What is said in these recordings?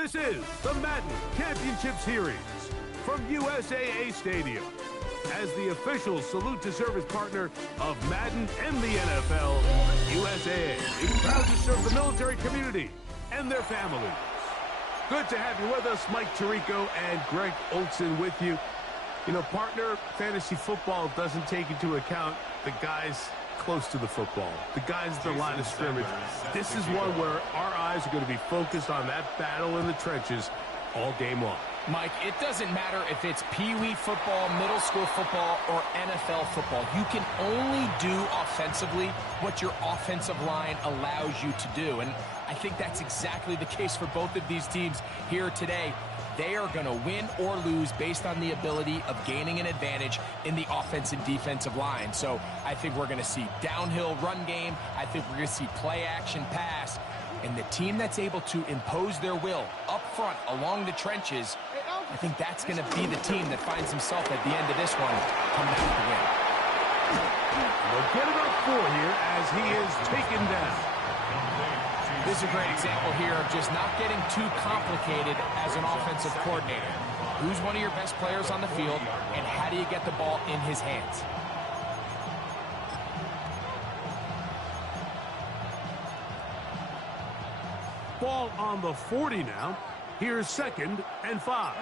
This is the Madden Championship Series from USAA Stadium. As the official salute-to-service partner of Madden and the NFL, USAA is proud to serve the military community and their families. Good to have you with us, Mike Tirico and Greg Olson with you. You know, partner, fantasy football doesn't take into account the guys close to the football, the guys at the line of scrimmage. This is one where our eyes are going to be focused on that battle in the trenches all game long. Mike, it doesn't matter if it's Pee-wee football, middle school football, or NFL football. You can only do offensively what your offensive line allows you to do. And I think that's exactly the case for both of these teams here today. They are going to win or lose based on the ability of gaining an advantage in the offense and defensive line. So I think we're going to see downhill run game. I think we're going to see play action pass. And the team that's able to impose their will up front along the trenches, I think that's going to be the team that finds himself at the end of this one coming out with the win. They'll get it up for here as he is taken down. This is a great example here of just not getting too complicated as an offensive coordinator. Who's one of your best players on the field, and how do you get the ball in his hands? Ball on the 40 now. Here's 2nd and 5.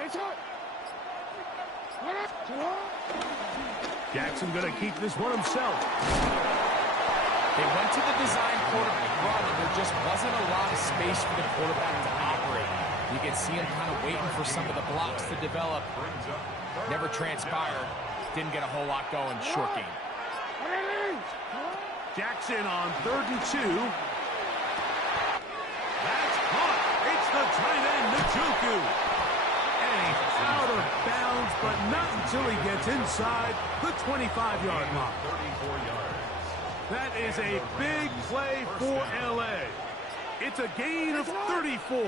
Jackson going to keep this one himself. They went to the design quarterback run, and there just wasn't a lot of space for the quarterback to operate. You can see him kind of waiting for some of the blocks to develop. Never transpired. Didn't get a whole lot going. Short game. Jackson on 3rd and 2. That's caught. It's the tight end, Njoku. And he's out of bounds, but not until he gets inside the 25-yard line. 34 yards. That is a big play for L.A. It's a gain of 34.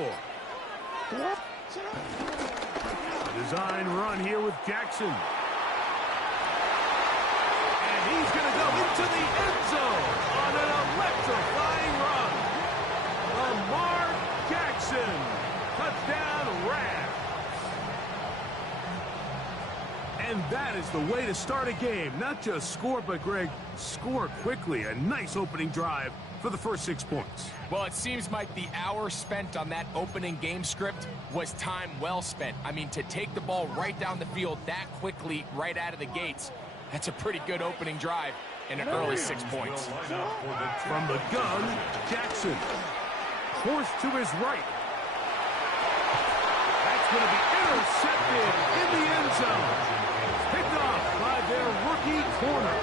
Design run here with Jackson. And he's going to go into the end zone on an electrifying run. Lamar Jackson, touchdown Rams. And that is the way to start a game. Not just score, but, Greg, score quickly. A nice opening drive for the first 6 points. Well, it seems like the hour spent on that opening game script was time well spent. I mean, to take the ball right down the field that quickly right out of the gates, that's a pretty good opening drive and an early 6 points. From the gun, Jackson. Forced to his right. That's going to be intercepted in the end zone. Picked off by their rookie corner.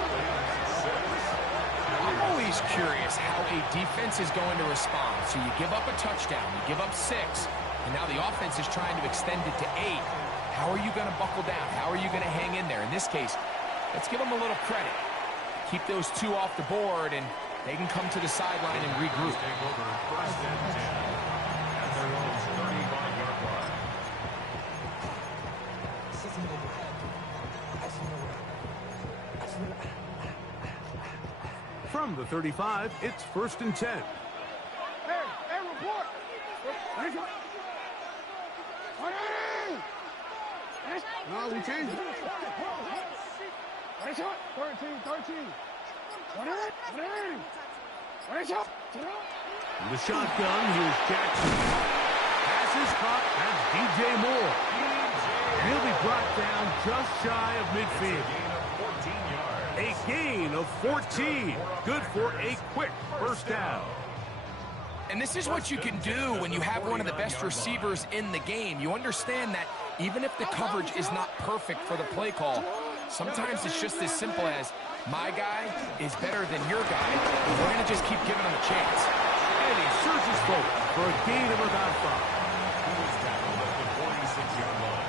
I'm always curious how a defense is going to respond. So you give up a touchdown, you give up 6, and now the offense is trying to extend it to 8. How are you going to buckle down? How are you going to hang in there? In this case, let's give them a little credit. Keep those 2 off the board, and they can come to the sideline and regroup. From the 35, it's 1st and 10. Hey, report! No, we changed it. 13. In the shotgun, here's Jackson. Pass is caught. That's DJ Moore. And he'll be brought down just shy of midfield. A gain of 14. Good for a quick first down. And this is what you can do when you have one of the best receivers in the game. You understand that even if the coverage is not perfect for the play call, sometimes it's just as simple as, my guy is better than your guy, and we're going to just keep giving him a chance. And he surges forward for a gain of about 5. He was tackled at the 46-yard line.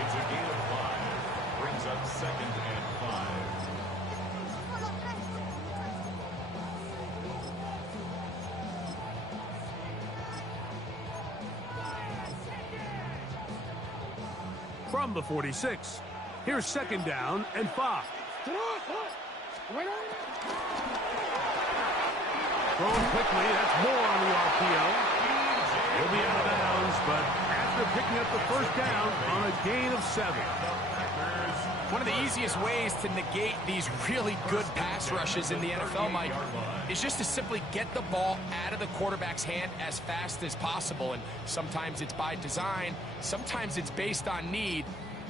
It's a gain of 5. Brings up 2nd and 5. From the 46, here's 2nd down and 5. Thrown quickly, that's more on the RPO. He'll be out of bounds, but after picking up the first down on a gain of 7. One of the easiest ways to negate these really good pass rushes in the NFL, Mike, is just to simply get the ball out of the quarterback's hand as fast as possible. And sometimes it's by design, sometimes it's based on need.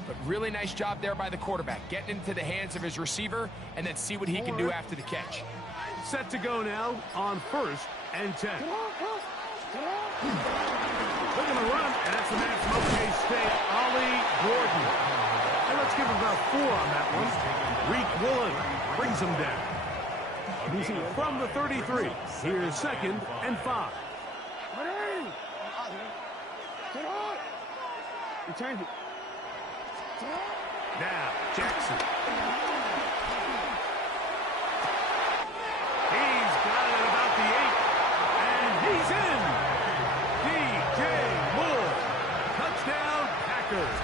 But really nice job there by the quarterback, getting into the hands of his receiver and then see what he can do after the catch. Set to go now on 1st and 10. Looking to run, and that's the man from OK State, Ollie Gordon. And let's give him about 4 on that one. Reek Woolen brings him down. From the 33, here's 2nd and 5. You change it. Now, Jackson. He's got it at about the 8. And he's in. DJ Moore. Touchdown, Packers.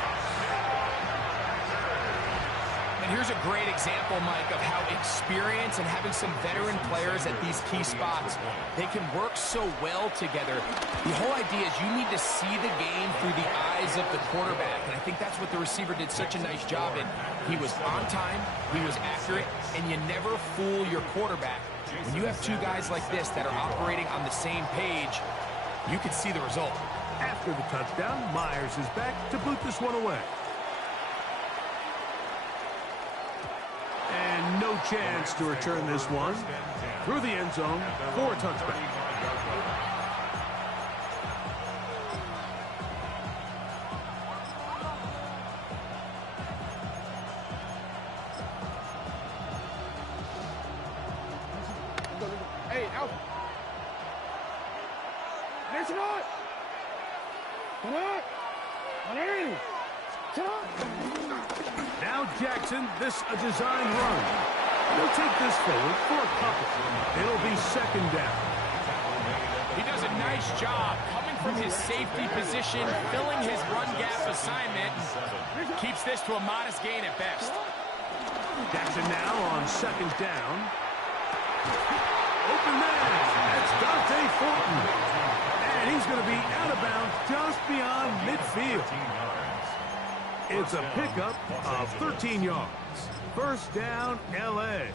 And here's a great example, Mike, of how experience and having some veteran players at these key spots, they can work so well together. The whole idea is you need to see the game through the eyes of the quarterback, and I think that's what the receiver did such a nice job in. He was on time, he was accurate, and you never fool your quarterback. When you have 2 guys like this that are operating on the same page, you can see the result. After the touchdown, Myers is back to boot this one away. And no chance to return this one through the end zone for a touchback. Hey, out. That's not. Come on. Come on. Now Jackson, this a designed run. They'll take this forward for a couple. It'll be 2nd down. He does a nice job coming from his safety position, filling his run gap assignment, keeps this to a modest gain at best. Jackson now on 2nd down. Open man. That's Dante Fortin. And he's going to be out of bounds just beyond midfield. It's a pickup of 13 yards. 1st down, L.A. A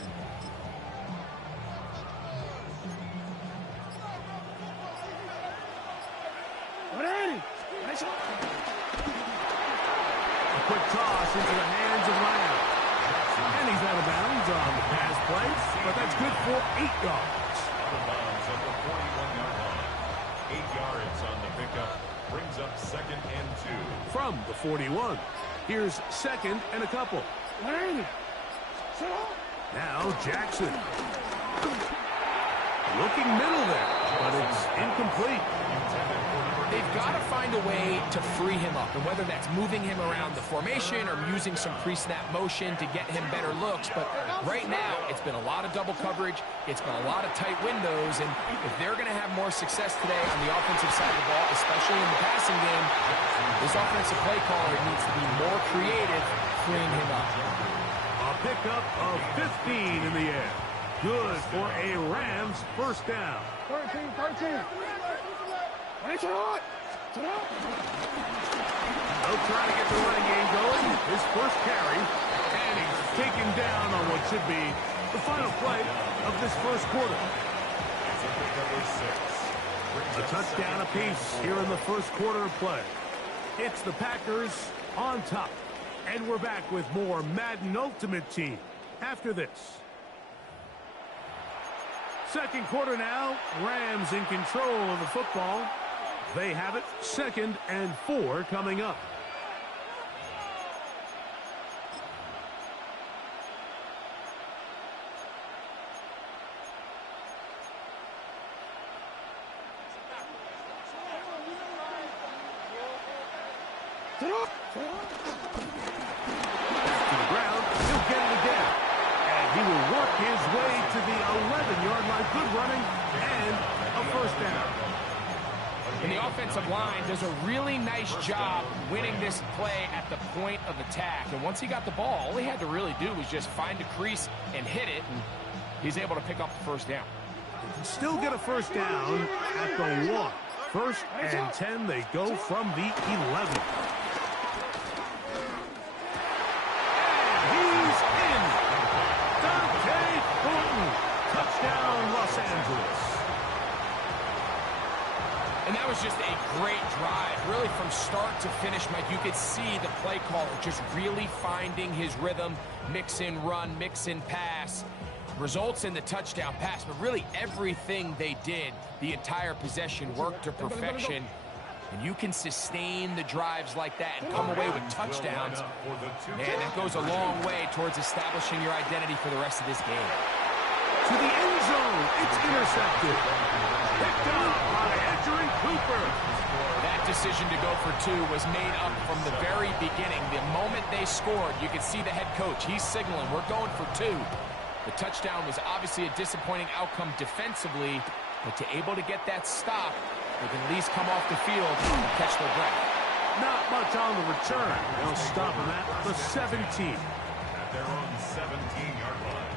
quick toss into the hands of Lamb. And he's out of bounds on the pass play, but that's good for 8 yards. Out of bounds at the 41-yard line. 8 yards on the pickup. Brings up 2nd and 2. From the 41, here's 2nd and a couple. Now Jackson. Looking middle there, but it's incomplete. They've got to find a way to free him up, and whether that's moving him around the formation or using some pre-snap motion to get him better looks. But right now, it's been a lot of double coverage. It's been a lot of tight windows, and if they're going to have more success today on the offensive side of the ball, especially in the passing game, this offensive play caller needs to be more creative, freeing him up. A pickup of 15 in the air. Good for a Rams 1st down. 13. They'll try to get the running game going. His first carry, and he's taken down on what should be the final play of this 1st quarter. A touchdown apiece here in the 1st quarter of play. It's the Packers on top. And we're back with more Madden Ultimate Team after this. 2nd quarter now. Rams in control of the football. They have it. 2nd and 4 coming up. Back to the ground. He'll get it again. And he will work his way to the 11-yard line. Good running and a 1st down. And the offensive line does a really nice job winning this play at the point of attack. And once he got the ball, all he had to really do was just find a crease and hit it. And he's able to pick up the 1st down. Still get a 1st down at the 1. First and 10, they go from the 11. He's in. Dante Thornton. Touchdown, Los Angeles. And that was just a great drive. Really from start to finish, Mike, you could see the play caller just really finding his rhythm. Mix in run, mix in pass. Results in the touchdown pass, but really everything they did, the entire possession worked to perfection. And you can sustain the drives like that and come away with touchdowns. And that goes a long way towards establishing your identity for the rest of this game. To the end zone, it's intercepted. Picked up by Edgerrin Cooper. That decision to go for 2 was made up from the very beginning. The moment they scored, you could see the head coach. He's signaling, we're going for 2. The touchdown was obviously a disappointing outcome defensively, but to able to get that stop, they can at least come off the field and catch their breath. Not much on the return. They'll stop him at the 17. At their own 17-yard line.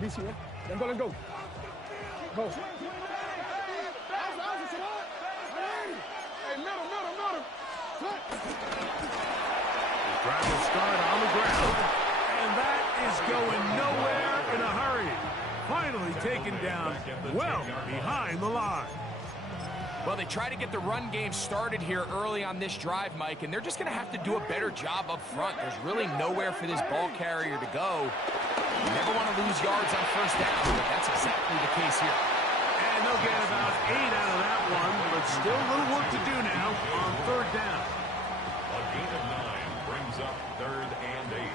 DC, eh? Let's go, let's go. Go. Hey, middle. Driver start on the ground, and that is going nowhere in a hurry. Finally taken down well behind the line. Well, they try to get the run game started here early on this drive, Mike, and they're just going to have to do a better job up front. There's really nowhere for this ball carrier to go. You never want to lose yards on first down, but that's exactly the case here. And they'll get about 8 out of that one, but still a little work to do now on third down. A gain of 9 brings up 3rd and 8.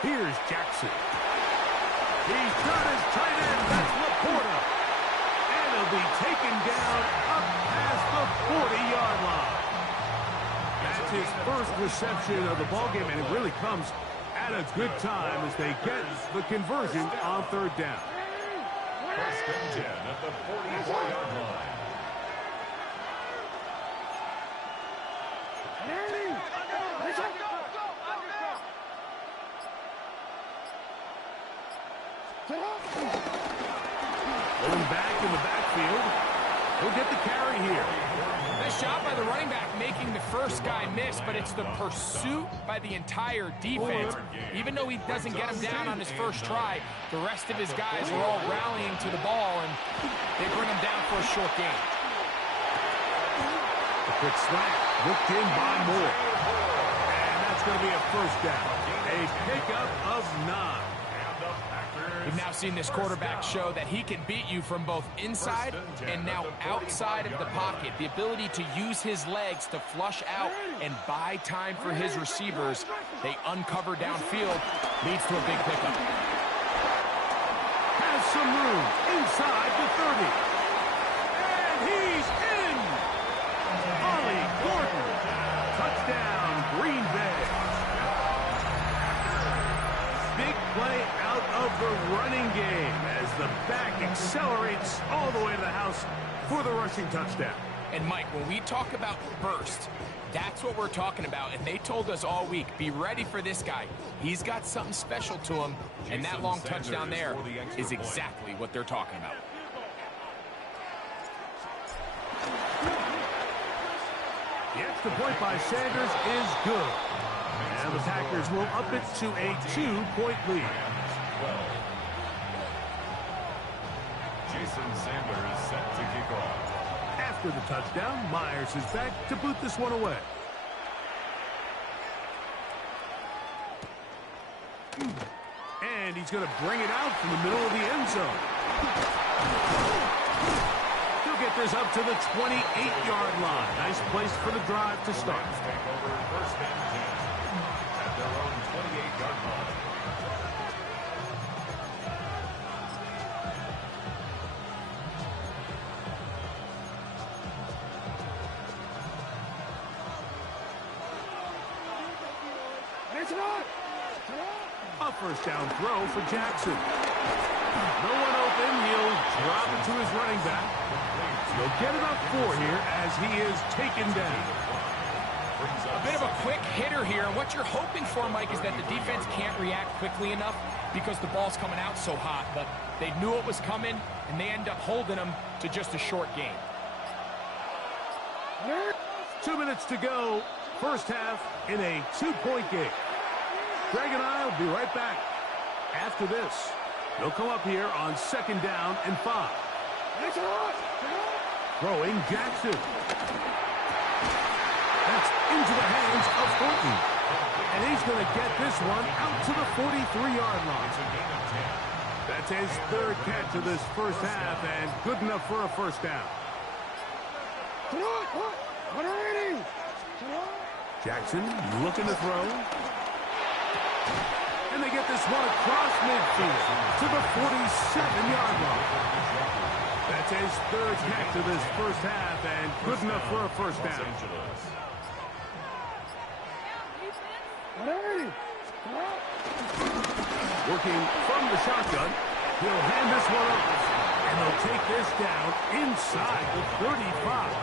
Here's Jackson. He's got his tight end. That's Laporta. And he'll be taken down up past the 40-yard line. That's his first reception of the ballgame, and it really comes at a good time as they get the conversion on third down. First and 10 at the 44-yard line. Going back in the backfield. He'll get the carry here. Nice job by the running back making the first guy miss, but it's the pursuit by the entire defense. Even though he doesn't get him down on his first try, the rest of his guys are all rallying to the ball, and they bring him down for a short gain. A quick slant, looked in by Moore. And that's going to be a first down. A pickup of 9. We've now seen this quarterback show that he can beat you from both inside and now outside of the pocket. The ability to use his legs to flush out and buy time for his receivers. They uncover downfield, leads to a big pickup. Has some room inside the 30. And he's in! Ollie Gordon. Touchdown, Green Bay. Big play out of the running game as the back accelerates all the way to the house for the rushing touchdown. And Mike, when we talk about burst, that's what we're talking about. And they told us all week, be ready for this guy. He's got something special to him, and that long touchdown there is exactly what they're talking about. The extra point by Sanders is good. And the Packers will up it to a 2-point lead. Jason Sanders set to kick off. After the touchdown, Myers is back to boot this one away. And he's going to bring it out from the middle of the end zone. He'll get this up to the 28-yard line. Nice place for the drive to start. Take over first and 10 at their own 28-yard line. A first down throw for Jackson. No one open. He'll drop it to his running back. He'll get about 4 here as he is taken down. A bit of a quick hitter here. And what you're hoping for, Mike, is that the defense can't react quickly enough because the ball's coming out so hot. But they knew it was coming, and they end up holding them to just a short game. 2 minutes to go. First half in a 2-point game. Greg and I will be right back after this. They'll come up here on 2nd down and 5. Throwing Jackson. That's into the hands of Thornton. And he's going to get this one out to the 43-yard line. That's his 3rd catch of this first half and good enough for a first down. Jackson looking to throw. And they get this one across midfield to the 47-yard line. That's his 3rd catch of this first half and good enough for a first down. Working from the shotgun, he'll hand this one off. And they'll take this down inside the 35.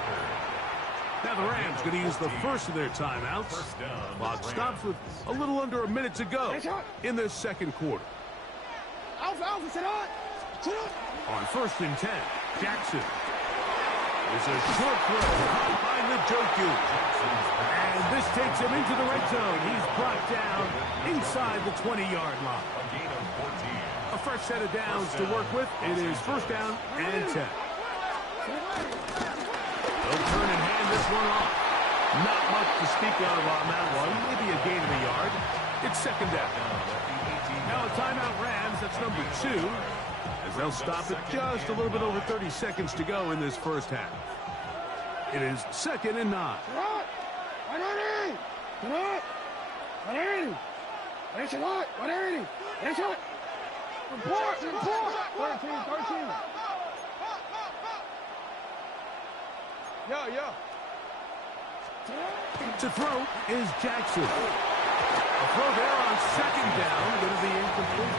Now the Rams going to use the first of their timeouts. Clock stops with a little under a minute to go in the second quarter. On 1st and 10, Jackson. There's a short throw behind the Joku. And this takes him into the red zone. He's brought down inside the 20-yard line. A fresh set of downs to work with. It is 1st down and 10. They'll turn and hand this one off. Not much to speak of on that one. Maybe a gain of a yard. It's 2nd down. Now a timeout Rams. That's number 2. As they'll stop it just a little bit over 30 seconds to go in this first half. It is 2nd and 9. Yeah. To throw is Jackson. A throw there on 2nd down. Going to be incomplete.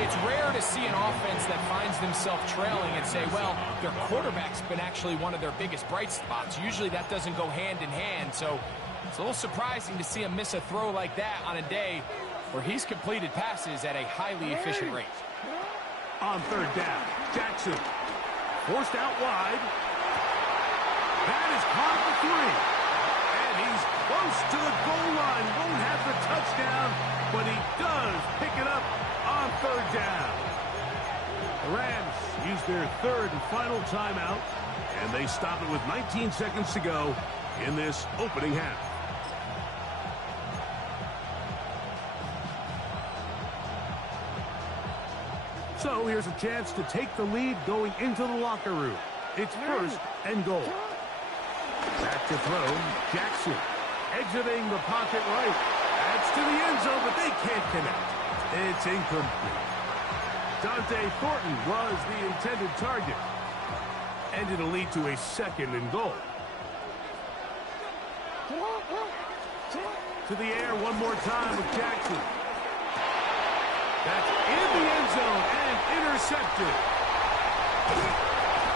It's rare to see an offense that finds themselves trailing and say, well, their quarterback's been actually one of their biggest bright spots. Usually that doesn't go hand in hand, so it's a little surprising to see him miss a throw like that on a day where he's completed passes at a highly efficient rate. On 3rd down, Jackson. Forced out wide. That is caught for 3. And he's close to the goal line. Won't have the touchdown, but he does pick it up on 3rd down. The Rams use their 3rd and final timeout, and they stop it with 19 seconds to go in this opening half. So here's a chance to take the lead going into the locker room. It's 1st and goal. Back to throw, Jackson. Exiting the pocket right. That's to the end zone, but they can't connect. It's incomplete. Dante Thornton was the intended target. And it'll lead to a 2nd and goal. To the air one more time with Jackson. That's in the end zone and intercepted.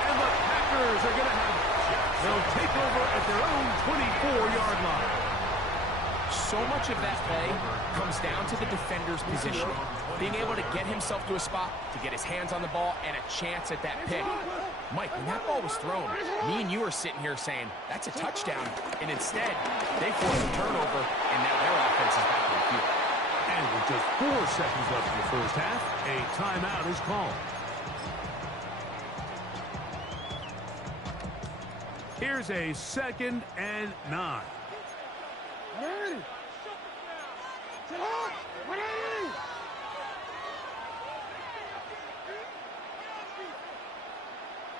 And the Packers are going to have it. They'll take over at their own 24-yard line. So much of that play comes down to the defender's position. Being able to get himself to a spot, to get his hands on the ball, and a chance at that pick. Mike, when that ball was thrown, me and you are sitting here saying, that's a touchdown. And instead, they forced a turnover, and now their offense is back on the field. And with just 4 seconds left in the first half, a timeout is called. Here's a 2nd and 9.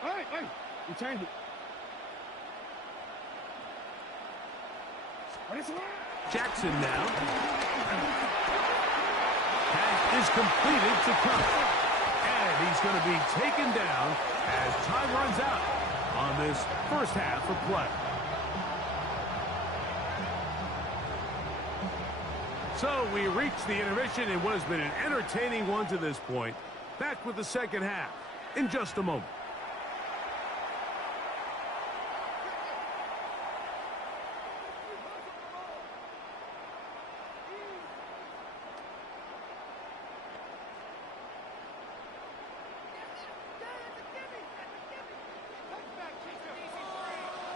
Hey, you changed it. Jackson now. Pass is completed to Cup. And he's going to be taken down as time runs out on this first half of play. So we reach the intermission in what has been an entertaining one to this point. Back with the second half in just a moment.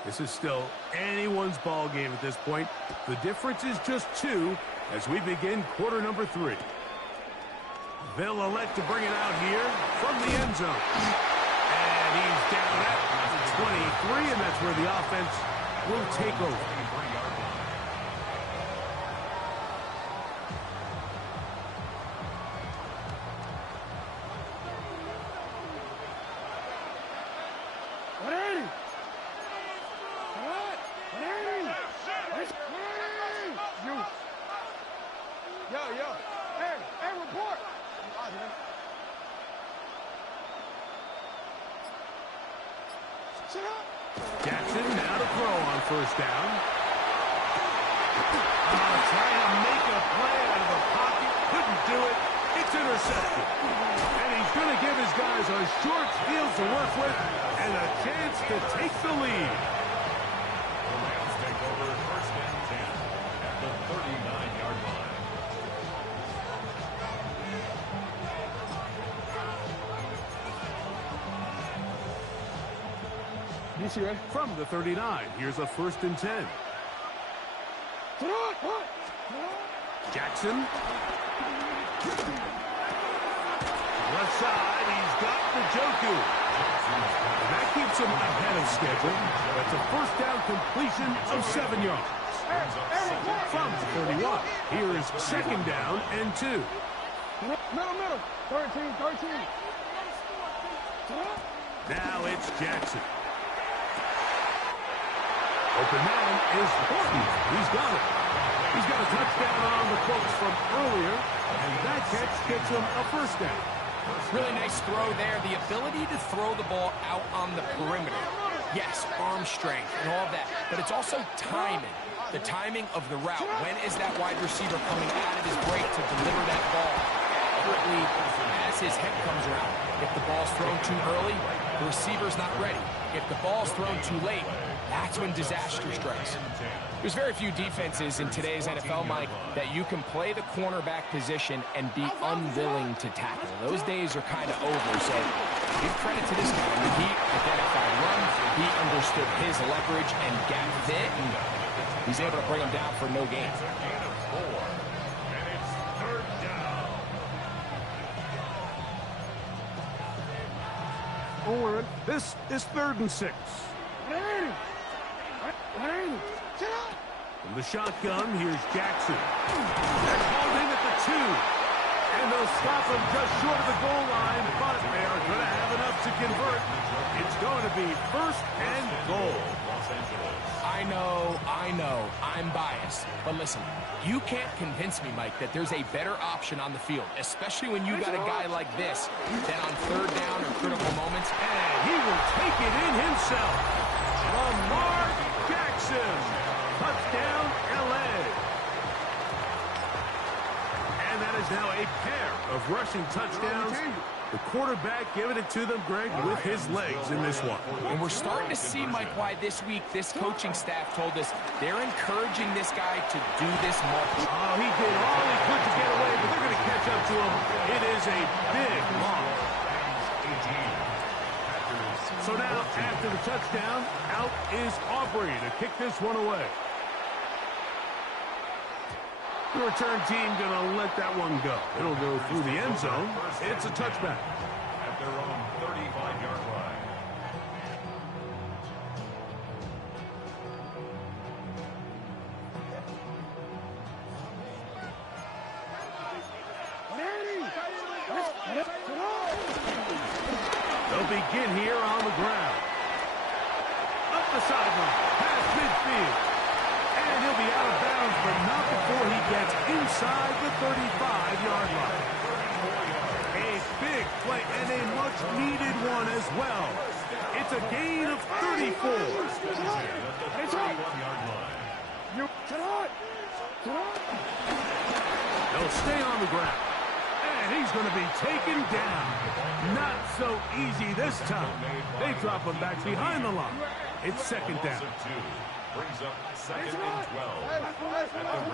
This is still anyone's ball game at this point. The difference is just 2 as we begin quarter number 3. They'll elect to bring it out here from the end zone. And he's down at 23, and that's where the offense will take over. Jackson now to throw on first down. Trying to make a play out of the pocket. Couldn't do it. It's intercepted. And he's going to give his guys a short field to work with and a chance to take the lead. The Rams take over first and 10 at the 39-yard line. From the 39, here's a first and 10. Jackson. Left side, he's got the Joku. And that keeps him ahead of schedule. That's a first down completion of 7 yards. From the 31, here is second down and 2. Middle. 13. Now it's Jackson. Open man is Horton. He's got it. He's got a touchdown on the books from earlier, and that catch gets him a first down. Really nice throw there. The ability to throw the ball out on the perimeter. Yes, arm strength and all of that, but it's also timing. The timing of the route. When is that wide receiver coming out of his break to deliver that ball accurately as his head comes around? If the ball's thrown too early, the receiver's not ready. If the ball's thrown too late, that's when disaster strikes. There's very few defenses in today's NFL, Mike, that you can play the cornerback position and be unwilling to tackle. Those days are kind of over, so give credit to this guy. He identified runs, he understood his leverage and gap fit, and he's able to bring him down for no gain. This is 3rd and 6. From the shotgun, here's Jackson. They're called in at the 2. And they'll stop him just short of the goal line, but they are going to have enough to convert. It's going to be first and goal. I know, I'm biased. But listen, you can't convince me, Mike, that there's a better option on the field, especially when you got a guy like this that on 3rd down or critical moments. And he will take it in himself. Lamar Jackson. Touchdown, L.A. And that is now a pair of rushing touchdowns. The quarterback giving it to them, Greg, with his legs in this one. And we're starting to see, Mike, why this week this coaching staff told us they're encouraging this guy to do this more. Oh, he did all he could to get away, but they're going to catch up to him. It is a big loss. So now, after the touchdown, out is Aubrey to kick this one away. The return team going to let that one go. It'll go through the end zone. It's a touchback. At their own 35-yard line. They'll begin here on the ground. Up the sideline, past midfield. And he'll be out of bounds, but not before he gets inside the 35-yard line. A big play and a much-needed one as well. It's a gain of 34. He'll stay on the ground. And he's going to be taken down. Not so easy this time. They drop him back behind the line. It's second down. Brings up second and 12 at the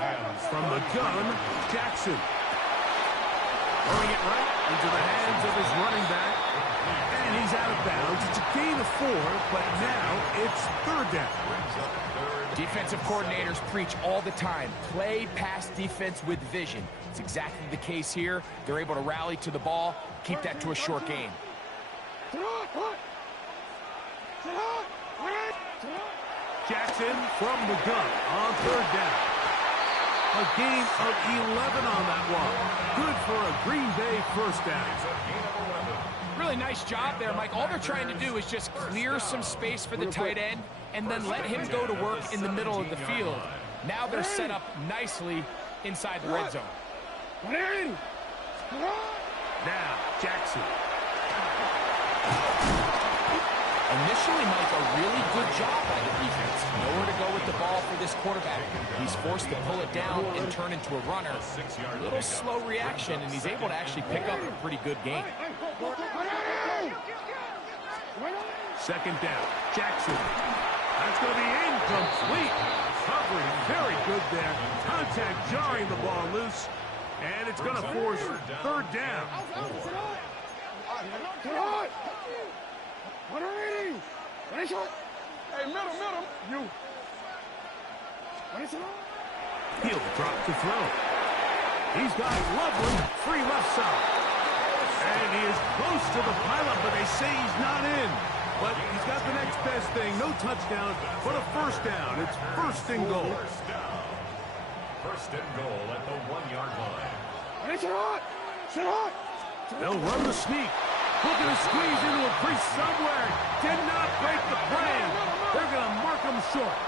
Rams. From the gun, Jackson. Throwing it right into the hands of his running back. And he's out of bounds. It's a gain of 4, but now it's third down. Defensive coordinators preach all the time. Play pass defense with vision. It's exactly the case here. They're able to rally to the ball, keep that to a short gain. Jackson from the gun on third down. A gain of 11 on that one. Good for a Green Bay first down. Really nice job there, Mike. All they're trying to do is just clear some space for the tight end and then let him go to work in the middle of the field. Now they're set up nicely inside the red zone. Now, Jackson. Initially, Mike, a really good job by the defense. Nowhere to go with the ball for this quarterback. He's forced to pull it down and turn into a runner. A little slow reaction, and he's able to actually pick up a pretty good gain. Second down, Jackson. That's going to be incomplete. Covering very good there. Contact jarring the ball loose. And it's going to force third down. Hey, middle, you. He'll drop to throw. He's got Loveland free left side. And he is close to the pilot, but they say he's not in. But he's got the next best thing. No touchdown, but a first down. It's first and goal. First and goal at the 1-yard line. They'll run the sneak. Looking to squeeze into a crease somewhere. Did not break the plan. They're going to mark him short.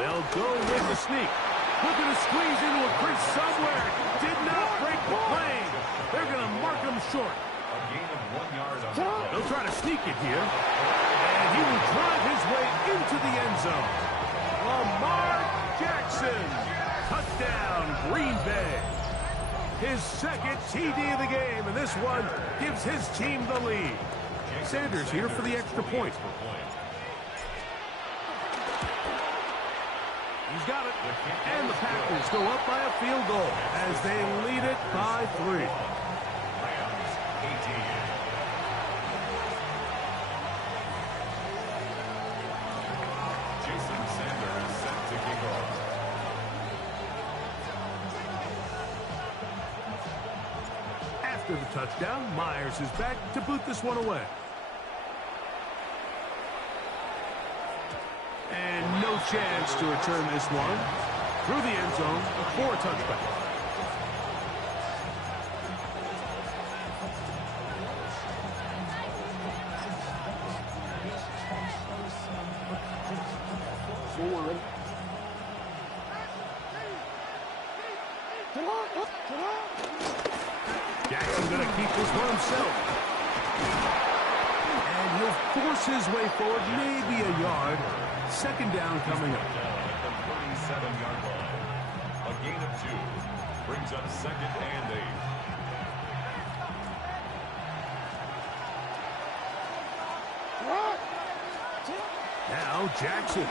They'll go with the sneak. Looking to squeeze into a crease somewhere. Did not break the plane. They're going to mark him short. A gain of 1 yard on the play. They'll try to sneak it here. And he will drive his way into the end zone. Lamar Jackson. Touchdown, Green Bay. His second TD of the game, and this one gives his team the lead. Sanders here for the extra point. He's got it. And the Packers go up by a field goal as they lead it by 3. Rams 18. Jason Sanders set to kick off. After the touchdown, Myers is back to boot this one away. And no chance to return this one through the end zone for a touchback. Jackson going to keep this one himself. And he'll force his way forward, maybe a yard. Second down coming up. At the 37-yard line. A gain of 2. Brings up second and 8. Now Jackson.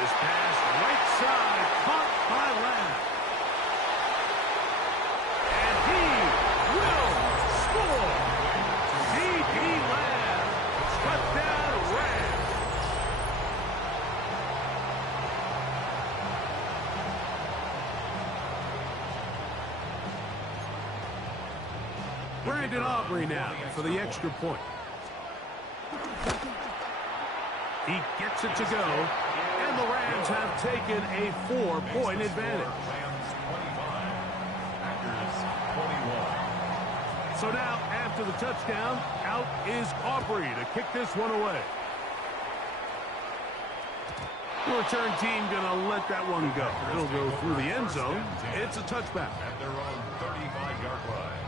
This pass right side, caught by Lamb. And he will score. C.D. Lamb. Touchdown Rams. Brandon Aubrey now for the extra point. He gets it to go, and the Rams have taken a 4-point advantage. Rams 25. Packers 21. So now, after the touchdown, out is Aubrey to kick this one away. The return team going to let that one go. It'll go through the end zone. It's a touchback. At their own 35-yard line.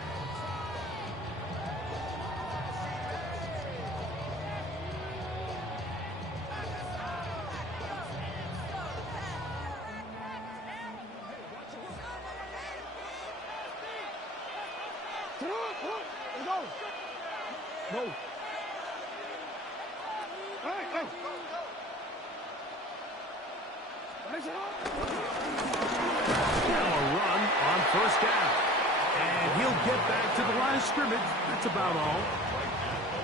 No. Hey, hey. Now a run on first down. And he'll get back to the line of scrimmage. That's about all.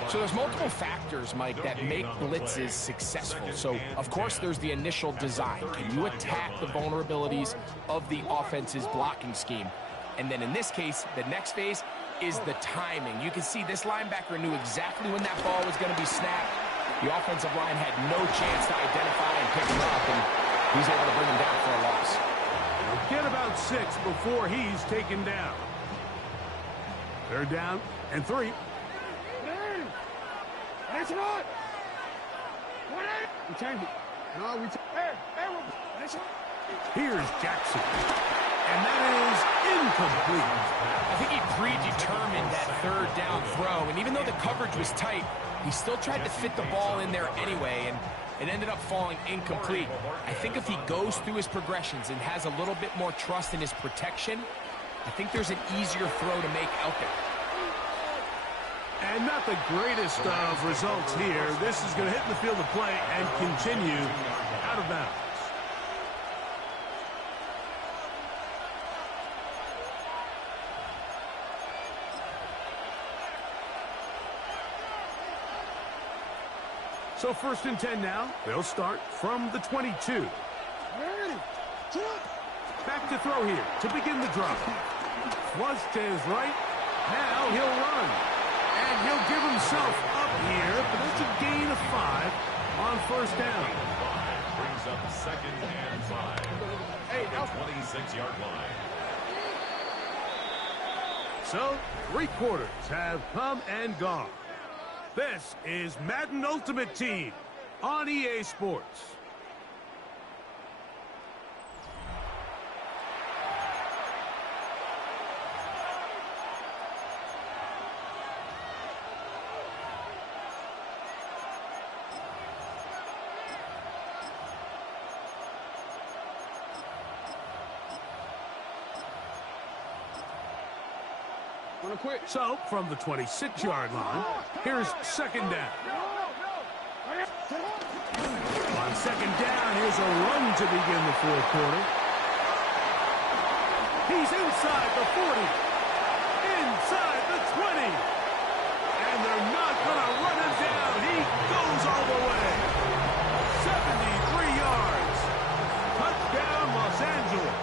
So there's multiple factors, Mike, that make blitzes successful. So, of course, there's the initial design. Can you attack the vulnerabilities of the offense's blocking scheme? And then in this case, the next phase is the timing. You can see this linebacker knew exactly when that ball was going to be snapped. The offensive line had no chance to identify and pick him up, and he's able to bring him down for a loss. He'll get about 6 before he's taken down. Third down and 3. That's right. We changed it. No, we Here's Jackson. And that is incomplete. I think he predetermined that third down throw, and even though the coverage was tight, he still tried to fit the ball in there anyway, and it ended up falling incomplete. I think if he goes through his progressions and has a little bit more trust in his protection, I think there's an easier throw to make out there. And not the greatest of results here. This is going to hit in the field of play and continue out of bounds. So 1st and 10 now. They'll start from the 22. Back to throw here to begin the drop. Flush to his right. Now he'll run. And he'll give himself up here, but that's a gain of 5 on first down. Brings up 2nd and 5. Hey, now 26-yard line. So, 3 quarters have come and gone. This is Madden Ultimate Team on EA Sports. So, from the 26-yard line, here's 2nd down. On 2nd down, here's a run to begin the 4th quarter. He's inside the 40, inside the 20, and they're not going to run him down. He goes all the way. 73 yards. Touchdown, Los Angeles.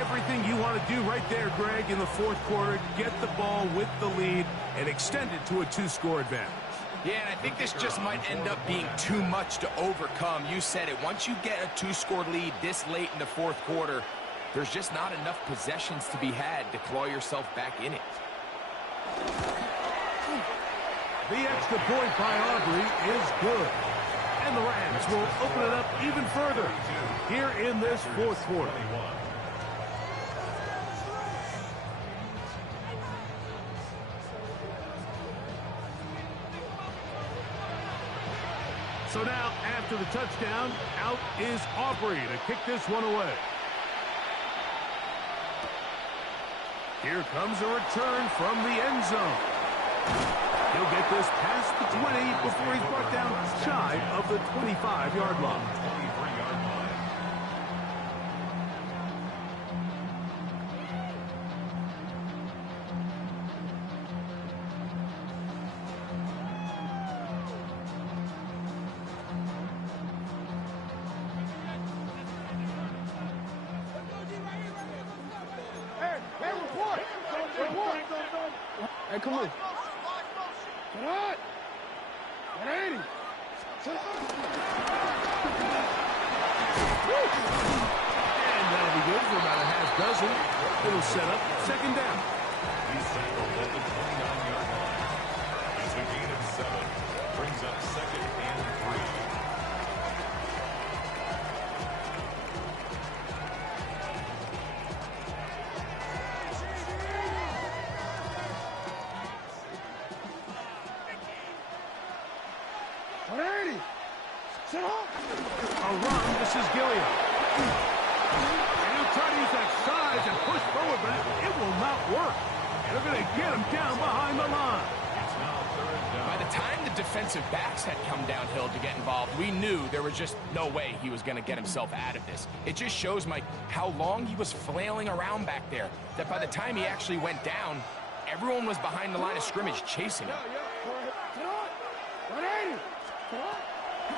Everything you want to do right there, Greg, in the 4th quarter, get the ball with the lead and extend it to a 2-score advantage. Yeah, and I think this just might end up being too much to overcome. You said it. Once you get a 2-score lead this late in the 4th quarter, there's just not enough possessions to be had to claw yourself back in it. The extra point by Aubrey is good. And the Rams will open it up even further here in this 4th quarter. So now, after the touchdown, out is Aubrey to kick this one away. Here comes a return from the end zone. He'll get this past the 20 before he's brought down shy of the 25-yard line. 23-yard line. Hey, come on. Get on. 180. And that'll be good for about a half dozen. It'll set up 2nd down. He's tackled at the 29-yard line. It's a gain of 7. Brings up 2nd and 3. A run, this is Gilliam. And he'll They'll try to use that size and push forward, but it will not work. They're going to get him down behind the line. By the time the defensive backs had come downhill to get involved, we knew there was just no way he was going to get himself out of this. It just shows, Mike, how long he was flailing around back there, that by the time he actually went down, everyone was behind the line of scrimmage chasing him.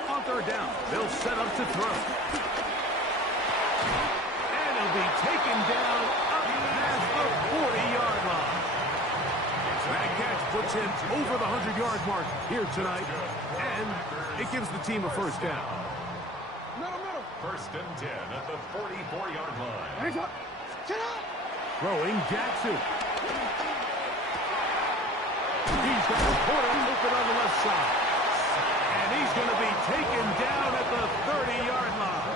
On third down, they'll set up to throw. And he'll be taken down up past the 40-yard line. That catch puts him over the 100-yard mark here tonight, and it gives the team a first down. First and 10 at the 44-yard line. Throwing Jackson. He's got the corner open on the left side. And he's going to be taken down at the 30-yard line.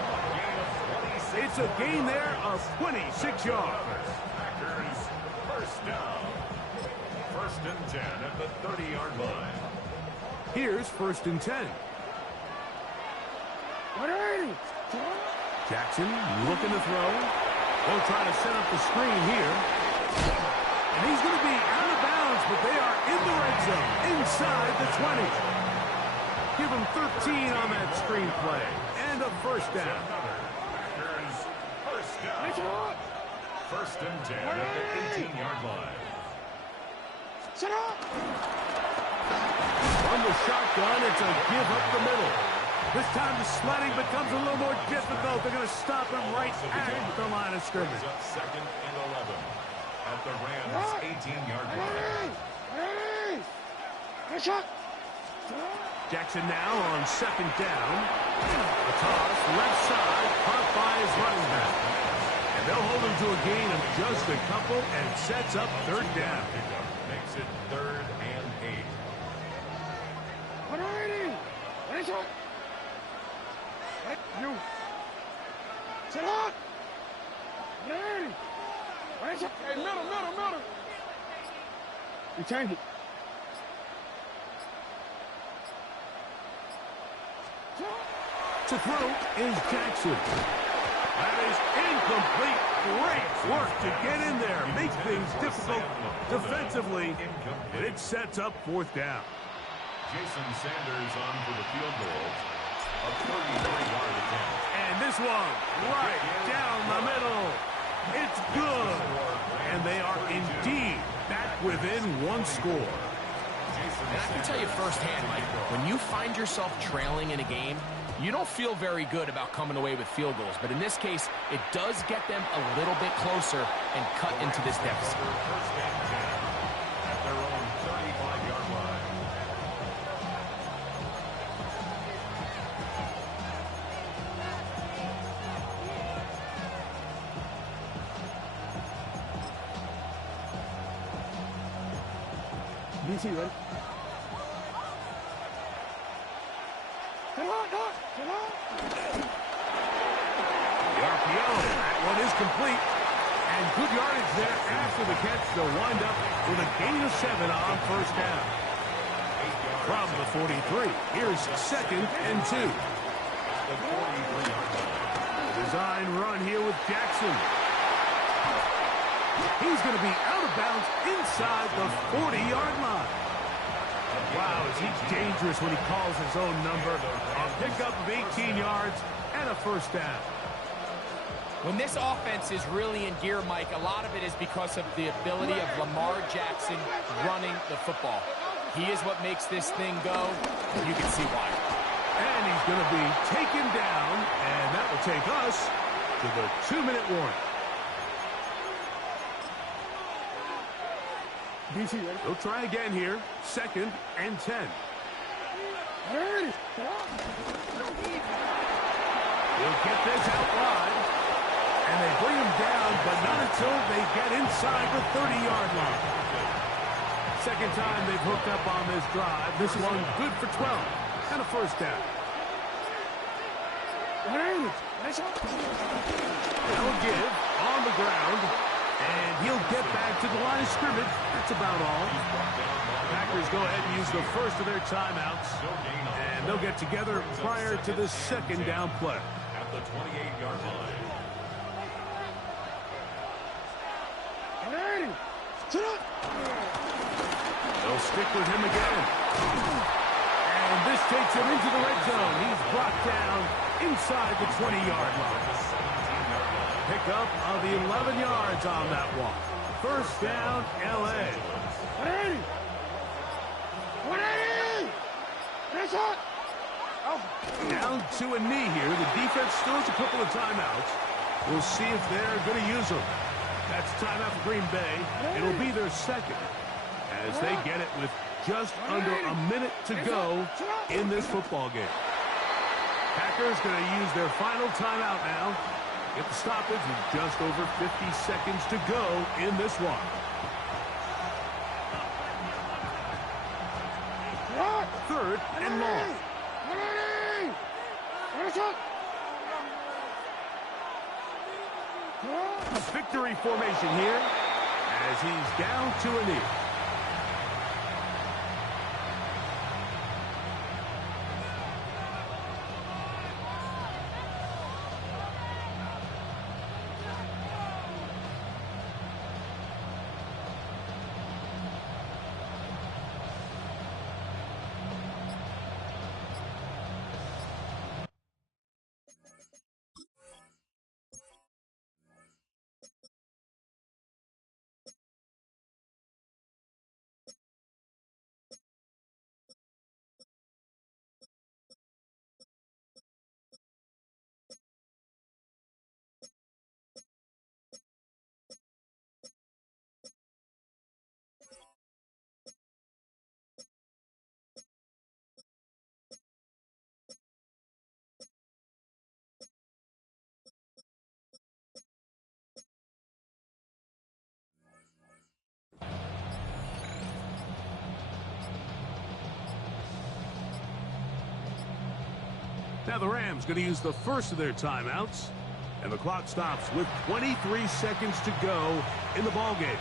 It's a gain there of 26 yards. Packers first down. First and 10 at the 30-yard line. Here's first and 10. Jackson looking to throw. They'll try to set up the screen here. And he's going to be out of bounds, but they are in the red zone, inside the 20. Give him 13 on that screen play. And a first down. Packers first down. First and 10 at the 18-yard line. From the shotgun, it's a give up the middle. This time the sledding becomes a little more difficult. They're going to stop him right at the line of scrimmage. Up second and 11 at the Rams' 18-yard line. Jackson now on second down. A toss, left side, caught by his running back. And they'll hold him to a gain of just a couple and sets up third down. Makes it third and 8. Middle. You change it. To throw is Jackson. That is incomplete. Great work to get in there. Make things difficult defensively. And it sets up fourth down. Jason Sanders on for the field goal. A 33-yard attempt. And this one right down the middle. It's good. And they are indeed back within one score. And I can tell you firsthand, Mike, when you find yourself trailing in a game, you don't feel very good about coming away with field goals. But in this case, it does get them a little bit closer and cut into this deficit. First and 10 at their own 35-yard line. DC, ready? The RPO, that one is complete. And good yardage there after the catch. They'll wind up with a gain of 7 on first down. From the 43, here's second and 2. The 43-yard line. Design run here with Jackson. He's going to be out of bounds inside the 40-yard line. Wow, is he dangerous when he calls his own number. A pickup of 18 yards and a first down. When this offense is really in gear, Mike, a lot of it is because of the ability of Lamar Jackson running the football. He is what makes this thing go. You can see why. And he's going to be taken down, and that will take us to the 2-minute warning. DC, ready? They'll try again here. Second and 10. Ready? He'll get this out wide. And they bring him down, but not until they get inside the 30-yard line. Second time they've hooked up on this drive. This one good for 12. And a first down. They'll give on the ground. And he'll get back to the line of scrimmage. That's about all. Packers go ahead and use the first of their timeouts. And they'll get together prior to the second down play. At the 28-yard line. They'll stick with him again. And this takes him into the red zone. He's brought down inside the 20-yard line. Pickup of 11 yards on that one. First down, L.A. 180! 180! Finish it! Down to a knee here. The defense still has a couple of timeouts. We'll see if they're going to use them. That's timeout for Green Bay. It'll be their second as they get it with just under a minute to go in this football game. Packers going to use their final timeout now. Get the stoppage with just over 50 seconds to go in this one. Third and long. Victory formation here as he's down to a knee. Now the Rams going to use the first of their timeouts, and the clock stops with 23 seconds to go in the ballgame.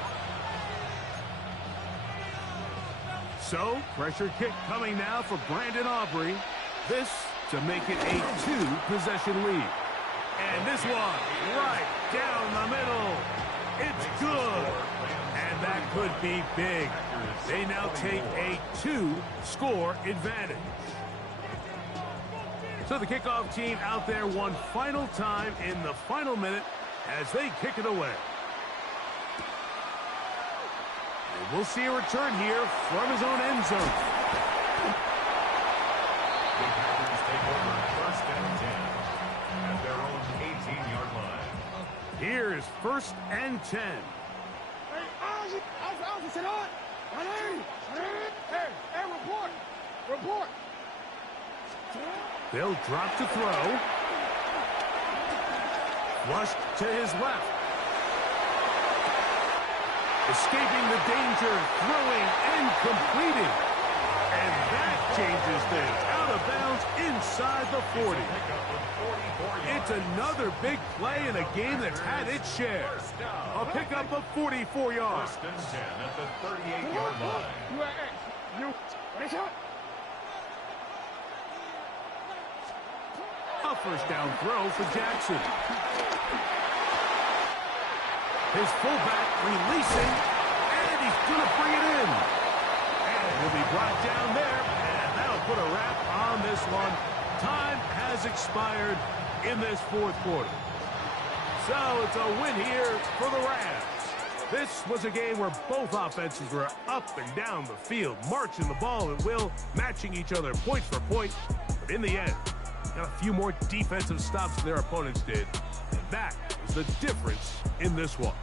So, pressure kick coming now for Brandon Aubrey. This to make it a two-possession lead. And this one, right down the middle. It's good. And that could be big. They now take a two-score advantage. So the kickoff team out there one final time in the final minute as they kick it away. And we'll see a return here from his own end zone. The Packers take over first and 10 at their own 18-yard line. Here's first and 10. Hey, report! Report! They'll drop to throw. Flushed to his left. Escaping the danger, throwing and completing. And that changes things. Out of bounds inside the 40. It's another big play in a game that's had its share. A pickup of 44 yards. First and 10 at the 38-yard line. A first down throw for Jackson. His fullback releasing, and he's going to bring it in. And he'll be brought down there, and that'll put a wrap on this one. Time has expired in this fourth quarter. So it's a win here for the Rams. This was a game where both offenses were up and down the field, marching the ball at will, matching each other point for point. But in the end, got a few more defensive stops than their opponents did. And that was the difference in this one.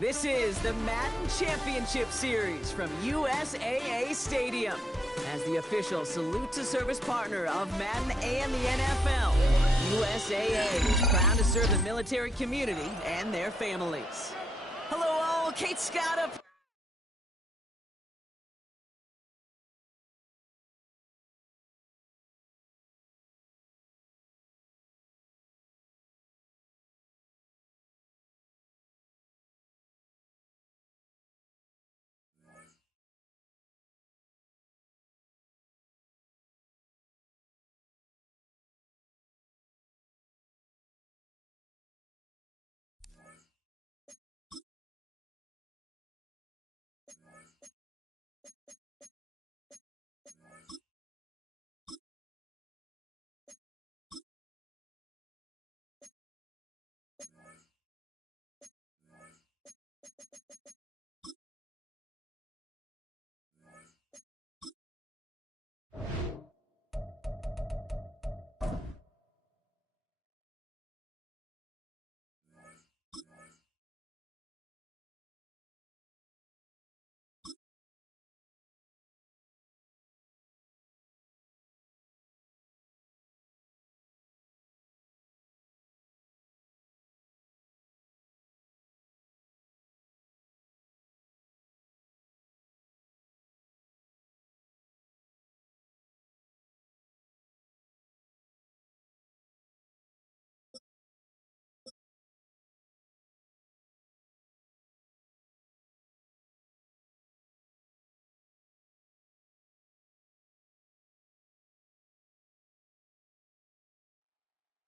This is the Madden Championship Series from USAA Stadium. As the official salute to service partner of Madden and the NFL, USAA is proud to serve the military community and their families. Hello all, Kate Scott up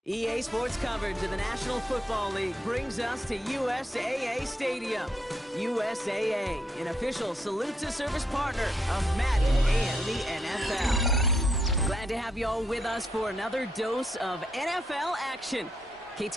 EA Sports coverage of the National Football League brings us to USAA Stadium. USAA, an official salute to service partner of Madden and the NFL. Glad to have you all with us for another dose of NFL action. Kate's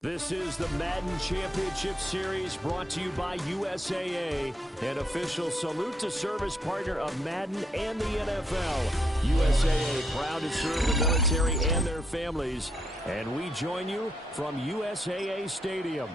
This is the Madden Championship Series brought to you by USAA, an official salute to service partner of Madden and the NFL. USAA proud to serve the military and their families. And we join you from USAA Stadium.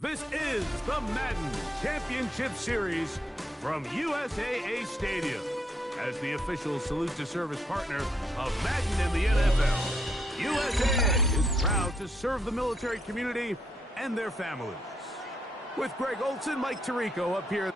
This is the Madden Championship Series from USAA Stadium. As the official salute to service partner of Madden and the NFL, USAA is proud to serve the military community and their families. With Greg Olson, Mike Tirico up here.